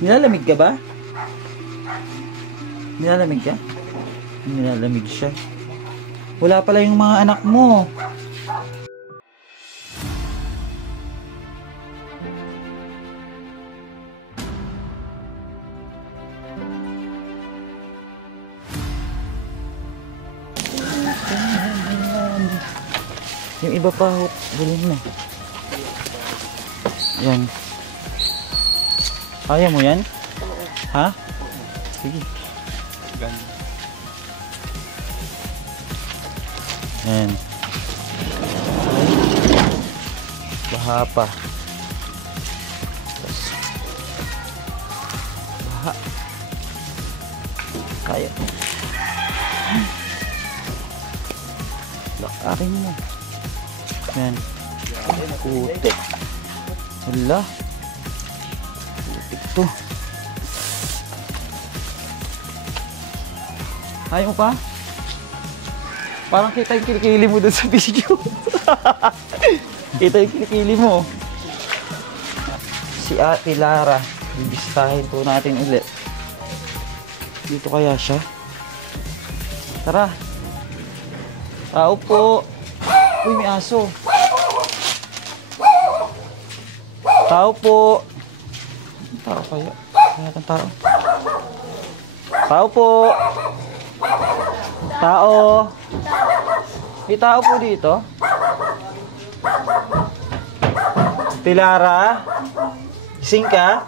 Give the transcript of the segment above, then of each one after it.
Nilalamig ka ba? Nilalamig ka? Nilalamig siya. Wala pala yung mga anak mo. Yung iba pa, bilhin mo. Yan. Kaya mo yan? Ha? Sige. Yan. Baha pa. Baha. Kaya. Lakarin mo. Yan. Putik. Wala. Putik to. Ayaw mo pa? Parang kita yung kilikili mo dun sa video. Kita yung kilikili mo. Si Ate Lara. Bibistahin po natin ulit. Dito kaya siya? Tara. Tao po. Uy, may aso. Tao po. Tao kaya? Kaya natin tao. Tao po. Tao. May tao po dito. Tilara. Gising ka?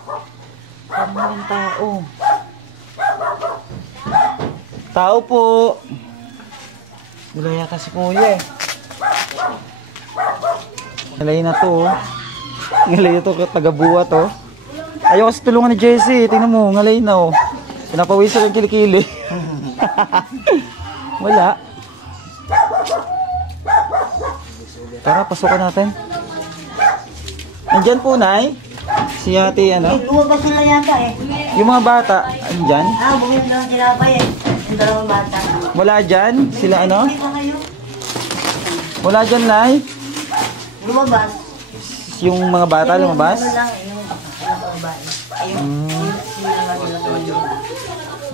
Parang walang tao. Tao po. Wala yata si Kuya eh. Ngalay na to. Ngalay na to, taga-buwa to. Ayaw kasi tulungan ni Jessie. Tingnan mo, ngalay na oh. Pinapawisan ang kilikili. Wala. Tara, pasukan natin. Andyan po, Nay. Si Ate, ano? Lumabas sila yata eh. Yung mga bata, andyan? Bumili lang tinapay eh. Yung dalawang bata. Wala dyan? Sila ano? Wala dyan, Nay? Lumabas. Yung mga bata lumabas? Ano lang eh, yung babae.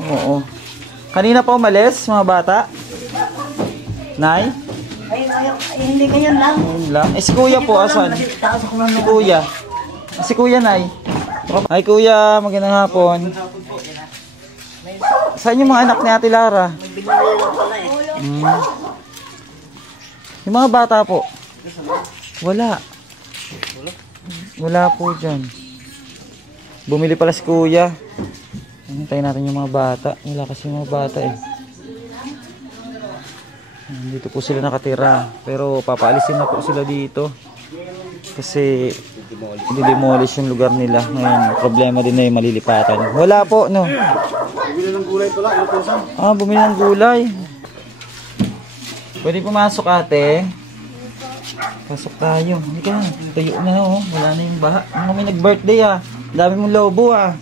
Oo. Kanina pa umalis, mga bata? Nay? Ay, hindi ganyan lang. Ayun lang. Eh, si Kuya po, asan? Si Kuya. Si Kuya, Nay. Ay, Kuya, magandang hapon. Saan yung mga anak ni Ate Lara? Yung mga bata po? Wala. Wala po dyan. Bumili pala si Kuya. Hintayin natin yung mga bata. Wala kasi yung mga bata eh. Dito po sila nakatira. Pero papaalisin na po sila dito. Kasi i-demolish yung lugar nila. Ngayon, problema din na yung malilipatan. Wala po, no? Bumili ng gulay pala. Bumili ng gulay. Pwede pumasok, ate. Pasok tayo. Hindi ka na. Tayo na, oh. Wala na yung baha. Mga may nag-birthday, ah. Dami mong lobo, ah.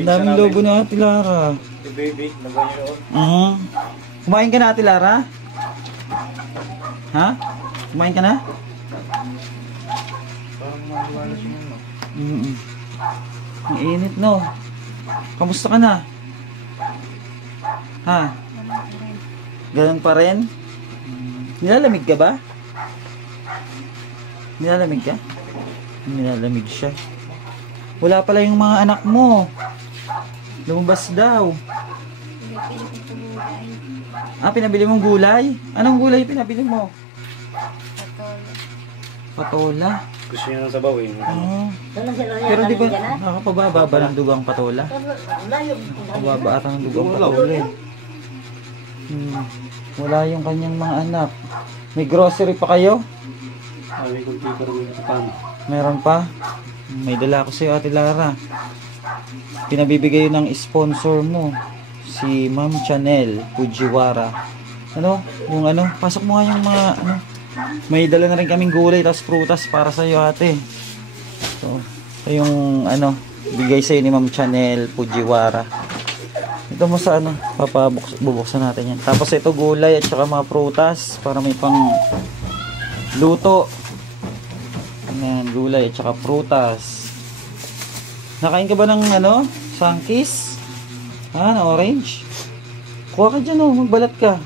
Daming lobo na, Ate Lara. The baby, nagawin. Kumain ka na, Ate Lara? Ha? Kumain ka na? Ang init, no? Kamusta ka na? Ha? Ganun pa rin? Nilalamig ka ba? Nilalamig ka? Nilalamig siya. Wala pala yung mga anak mo. Lumabas daw. Pinabili mong gulay? Anong gulay pinabili mo? Patola. Gusto niya ng sabaw eh. Pero di ba nakapababa ba ng dugang patola? Nakapababa ata ng dugang patola eh. Wala yung kanyang mga anak. May grocery pa kayo? Meron pa? May dala ko sa'yo, Ate Lara. Pinabibigay ng sponsor mo, si Ma'am Chanel Fujiwara. Ano? Yung ano? Pasok mo nga yung mga ano. May dala na rin kaming gulay tapos prutas para sa'yo, ate. So, yung ano, bigay sa'yo ni Ma'am Chanel Fujiwara. Ito mo sa ano, bubuksan natin yan. Tapos ito gulay at saka mga prutas para may pang luto. Ayan, gulay at saka prutas. Nakain ka ba ng ano? Sunkiss? Ha? Na orange? Kuha ka dyan oh. Magbalat ka.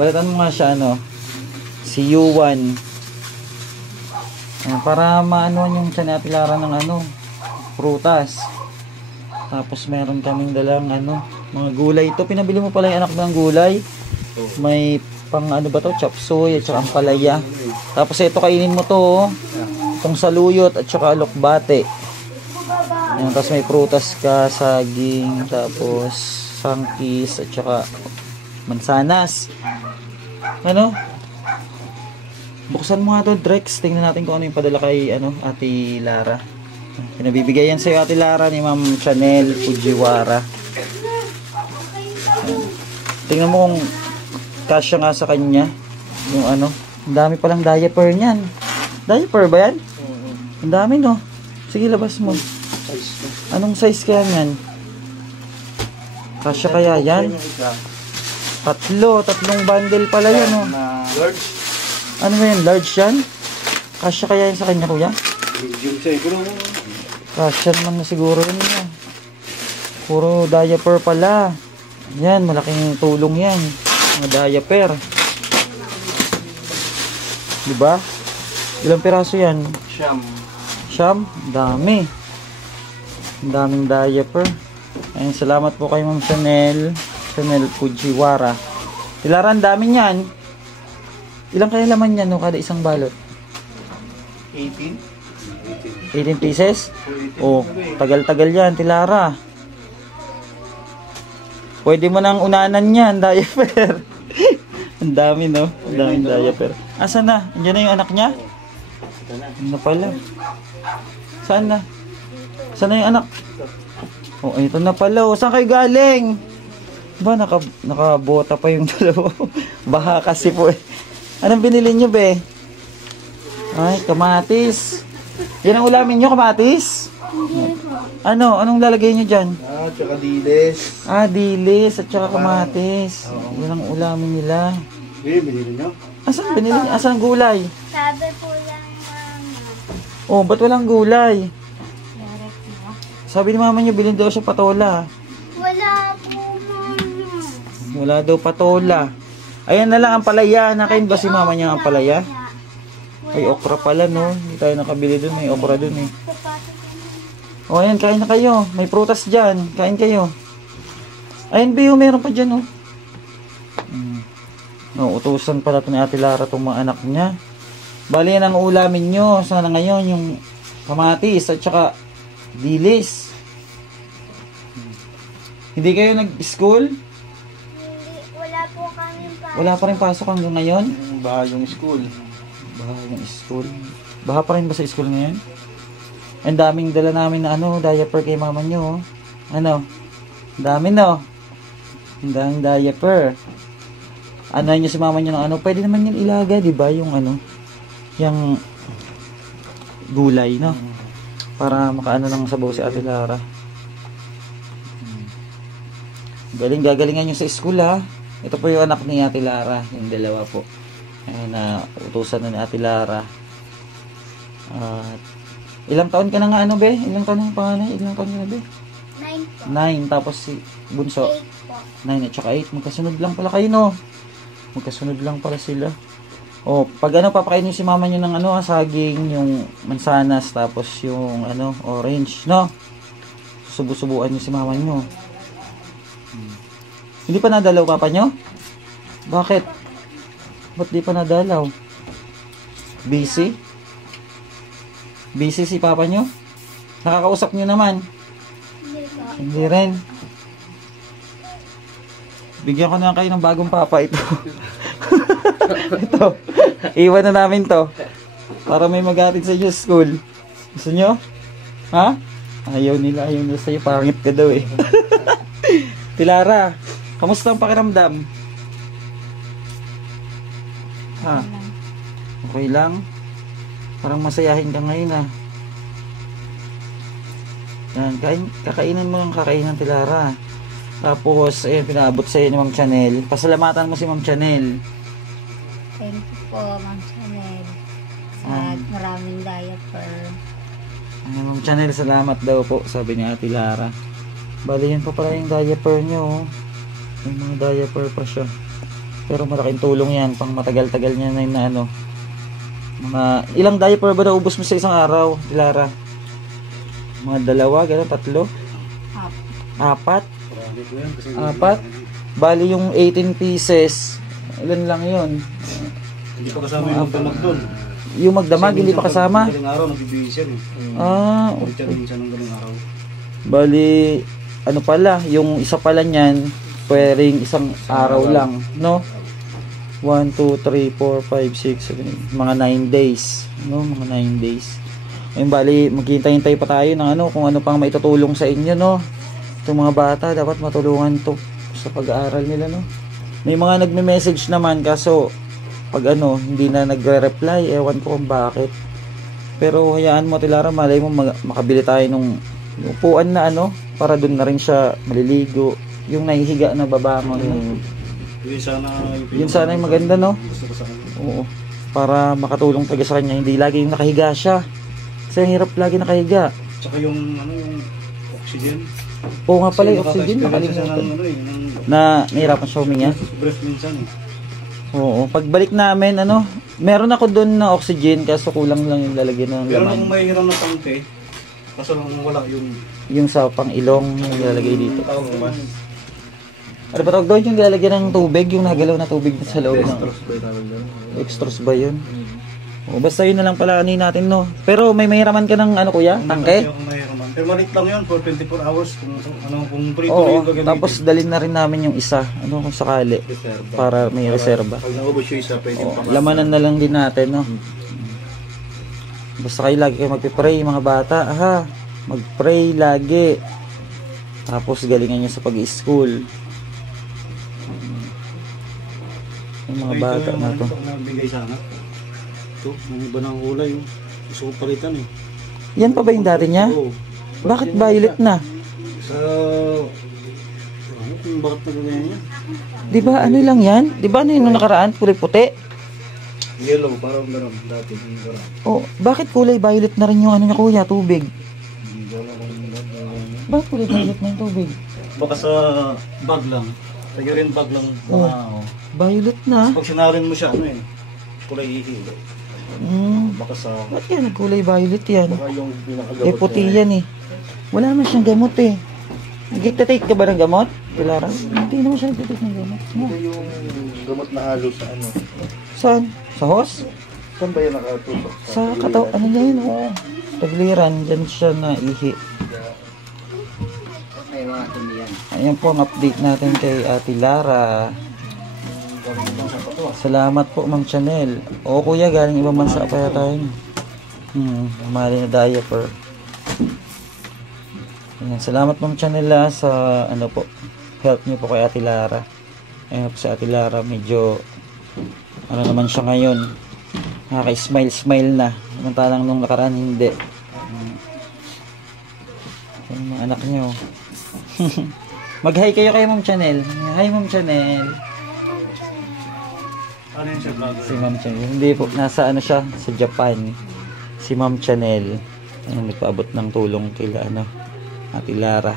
Balatan mo nga siya ano. Si Yuan. Para maanoan yung tiyan ni Ate Lara ng ano. Prutas. Tapos meron kaming dalang ano. Mga gulay. Ito pinabili mo pala yung anak mo ng gulay. May pang ano ba to? Chop suey at saka ampalaya. Tapos ito kainin mo to oh. Itong saluyot at saka alokbate. Ayan, tapos may prutas ka, saging, tapos sangkis at saka mansanas. Ano? Buksan mo nga to, Drex. Tingnan natin kung ano yung padala kay ano, Ate Lara. Pinabibigay yan sa'yo, Ate Lara, ni Ma'am Chanel Fujiwara. Tingnan mo kung kasya nga sa kanya. Yung ano, ang dami palang diaper niyan. Diaper ba yan? Ang dami no. Sige, labas mo. Anong size kaya yan? Kasya kaya yan? Tatlong bundle pala yan oh. Large? Ano ba yan? Large yan? Kasya kaya yan sa kanya kuya? Medium size. Kasya naman na siguro yun yan. Puro diaper pala. Yan, malaking tulong yan. Mga diaper. Diba? Ilang piraso yan? Siyam? Dami. Ang daming diaper. Ayun, salamat po kay Ma'am Chanel Fujiwara. Tilara, ang dami niyan. Ilang kaya laman yan no? Kada isang balot? 18 pieces? Oh, tagal-tagal yan, Tilara. Pwede mo nang unanan yan, diaper. Ang dami no? Ang daming diaper. Asan na? Andiyan na yung anak niya? Ano pala? Saan na? Saan na yung anak? Oh, ito na pala. Oh, saan kayo galing? Ba, nakabota pa yung dalawa. Baha kasi po eh. Anong binili nyo, be? Ay, kamatis. Yan ang ulamin nyo, kamatis? Ano? Anong lalagay nyo dyan? Tsaka dilis. Dilis at tsaka kamatis. Yan ang ulamin nila. Binili nyo? Asan binili nyo? Asan ang gulay? Sabi po lang mama. Oh, ba't walang gulay? Sabi ni mama niyo, bilhin daw siya patola. Wala po mama. Wala daw patola. Ayan na lang ang palaya. Nakain ba si mama niya ang palaya? Ay, okra pala, no? Hindi tayo nakabili dun. May okra dun, eh. O, ayan, kain na kayo. May prutas dyan. Kain kayo. Ayan, Bio, meron pa dyan, oh. No, utusan pala ito ni Ate Lara itong mga anak niya. Bali, yan ang ulamin nyo. Sana ngayon, yung kamatis at saka dilis. Hindi kayo nag-school? Wala po kami pa. Wala pa rin pasok hanggang ngayon? Baha yung school. Baha yung school. Baha pa rin ba sa school ngayon? Ang daming dala namin na ano, diaper kay mama nyo. Oh. Ano? Ang dami no? Ang daming diaper. Ano nyo si mama nyo ng ano? Pwede naman yun ilaga, di ba? Yung ano, yung gulay, no? Para makaano ng sabaw si Ate Lara. Gagalingan nyo sa school ha. Ito po yung anak ni Ate Lara. Yung dalawa po. Ayan na, utusan na ni Ate Lara. Ilang taon ka na nga ano be? Ilang taon na yung panganay? Ilang taon ka na be? 9 po. 9. Tapos si Bunso? 8 po. 9 at saka 8. Magkasunod lang pala kayo no? Magkasunod lang pala sila. O, pag ano, papakainin si mama nyo ng ano, saging, yung mansanas, tapos yung ano, orange, no? Susubo-subuan nyo si mama nyo. Hindi pa nadalaw papa nyo? Bakit? Ba't di pa nadalaw? Busy? Busy si papa nyo? Nakakausap nyo naman? Hindi po. Hindi rin. Bigyan ko na kayo ng bagong papa ito. Ito. Iwan na namin to. Para may mag-atid sa inyo school. Gusto nyo? Ha? Ayaw nila sa'yo. Pangit ka daw eh. Tilara, kamusta ang pakiramdam? Ha? Okay lang? Parang masayahin ka ngayon ah. Yan, kakainin mo yung kakainan Tilara. Tapos, ayun, pinaabot sa'yo ni Ma'am Chanel. Pasalamatan mo si Ma'am Chanel. Thank you po, Ma'am Chanel. Sa maraming diaper. Ma'am Chanel, salamat daw po, sabi ni Ate Lara. Bali yun pa pala yung diaper nyo. May mga diaper pa siya. Pero malaking tulong yan, pang matagal-tagal niya na yun na ano. Mga, ilang diaper ba naubos mo sa isang araw, Ate Lara? Mga 2, gano'n, 3? 4? 4? Bali yung 18 pieces, ilan lang yun? Hindi pa kasama yung magdamag doon. Yung magdamag, hindi pa kasama? Galing araw, nagbibihis yan eh. Okay. Minsan ng galing araw. Bali, ano pala, yung isa pala niyan, pwedeng isang araw lang, no? 1, 2, 3, 4, 5, 6, 7, mga 9 days, no? Mga 9 days. Ayun, bali, maghihintay-hintay pa tayo ng ano, kung ano pang maitutulong sa inyo, no? Itong mga bata, dapat matulungan to sa pag-aaral nila, no? May mga nagme-message naman, kaso pag ano, hindi na nagre-reply, ewan ko kung bakit. Pero hayaan mo, Tilara, malay mo makabili tayo nung upuan na ano, para doon na rin siya maliligo. Yung nahihiga na babangon. Yun sana yung maganda, no? Gusto ko sa kanya. Oo. Para makatulong taga sa kanya, hindi lagi yung nakahiga siya. Kasi ang hirap lagi nakahiga. Tsaka yung ano, yung oxygen. Oo nga pala, yung Kasi oxygen, nakaka-experience siya nakalimutan. ng ano eh, ng Na nahirapan siya huminga. breath minsan eh. Oo, pagbalik namin, ano, meron ako doon na oxygen, kaso kulang lang yung lalagyan ng Pero laman. nung may hiram na tangke, kaso lang wala yung Yung sa pang ilong, yung lalagay dito. tawag naman. Ano ba tawag doon? Yung lalagyan ng tubig, yung nagalaw na tubig sa loob ng Extras ba yung tawag doon? extras ba yun? O, basta yun na lang pala anin natin, no? Pero may mahiraman ka ng ano, kuya? Tangke? Yung may hiraman. Pero maliit lang yun for 24 hours kung ano, kung tuloy-tuloy Oo, yung gagamitin. tapos dalhin na rin namin yung isa, ano kung sakali, Reserva. para may reserba. Pag naubos yung isa, pwede yung O, lamanan na lang din natin, no? Basta kayo lagi kayo magpipray, mga bata, ha? Mag-pray lagi. Tapos galingan nyo sa pag-i-school. Yung mga bata na to. Nabigay sana. Ito, may iba ng kulay. Gusto ko palitan eh. Yan pa ba yung dati niya? Oo. Bakit violet na? Sa... Ano kung bakit nagagaya niya? Di ba ano lang yan? Di ba ano yung nakaraan? Kulay puti? Yellow, parang gano'n. Dati, yung gano'n. O, bakit kulay violet na rin yung ano niya, kuya? Tubig. Hindi ko alam kung Bakit kulay violet na yung tubig? baka sa bag lang. Sa urine bag lang. Oh. Oo. Violet na? Pag sinarin mo siya, ano eh. Kulay ihi. Baka sa... Ba't yan? Kulay violet yan. Baka yung pinakagamot Eh, puti yan eh. Wala naman siyang gamot eh. Nagtitake ka ba ng gamot? Pilara? Hindi naman siya nagtitake ng gamot. No. Ito yung gamot na halo sa ano. Saan? Sa hos? Saan ba yan nakatutok? Sa kataw, ano niya yun? Oo. Tagliran, dyan siya na ihi. Ayan po ang update natin kay Ate Lara. Salamat po, Ma'am Chanel. Oo, kuya, galing ibang bansa pa yata yun. Mahali na diaper. Ayan, salamat, Ma'am Chanel, sa ano po, help niyo po kay Ate Lara. Ayan po si Ate Lara, medyo ano naman siya ngayon, nakaka-smile na, samantalang nung nakaraan hindi. Yung mga anak nyo. Mag-hi kayo kay Ma'am Chanel. Hi, Ma'am Chanel. Ano yun siya vlogger? Si Ma'am Chanel. Hindi po, nasa ano siya, sa Japan. Si Ma'am Chanel. Ayun, nagpaabot ng tulong kila ano, Ate Lara.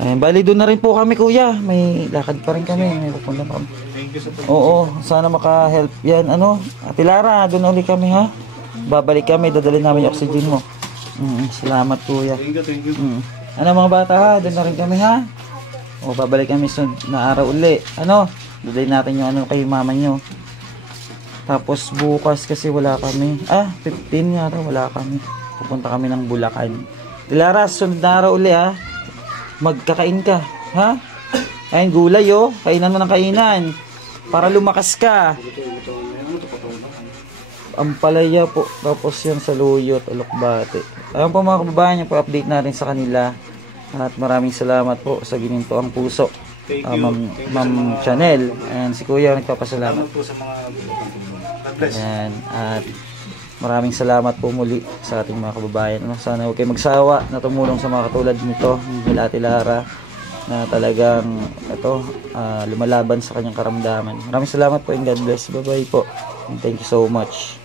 Ayun, bali doon na rin po kami, kuya. May lakad pa rin kami. May pupunta pa kami. Thank you sa Oo, sana maka-help yan. Ano, Ate Lara, doon ulit kami, ha? Babalik kami, dadalhin namin yung oxygen mo. Salamat, kuya. Thank you. Ano mga bata, ha? Doon na rin kami, ha? O, babalik kami na araw uli. Ano, dadalhin natin yung ano kay mama nyo. Tapos bukas kasi wala kami. 15 yata wala kami. Pupunta kami ng Bulacan. Lara, sunod na araw uli, ha? Magkakain ka, ha? Ayun, gulay, oh. Kainan mo ng kainan. Para lumakas ka. Ampalaya po. Tapos yan sa Luyot, Alokbate. Ayun po mga kababayan, yung update natin sa kanila. At maraming salamat po sa gininto ang puso. Thank you. Ma'am Chanel. And si Kuya nagpapasalamat. Salamat po sa mga God bless. Ayan. At maraming salamat po muli sa ating mga kababayan. Sana huwag kayo magsawa na tumulong sa mga katulad nito, nila Ate Lara, na talagang lumalaban sa kanyang karamdaman. Maraming salamat po and God bless. Bye bye po. And thank you so much.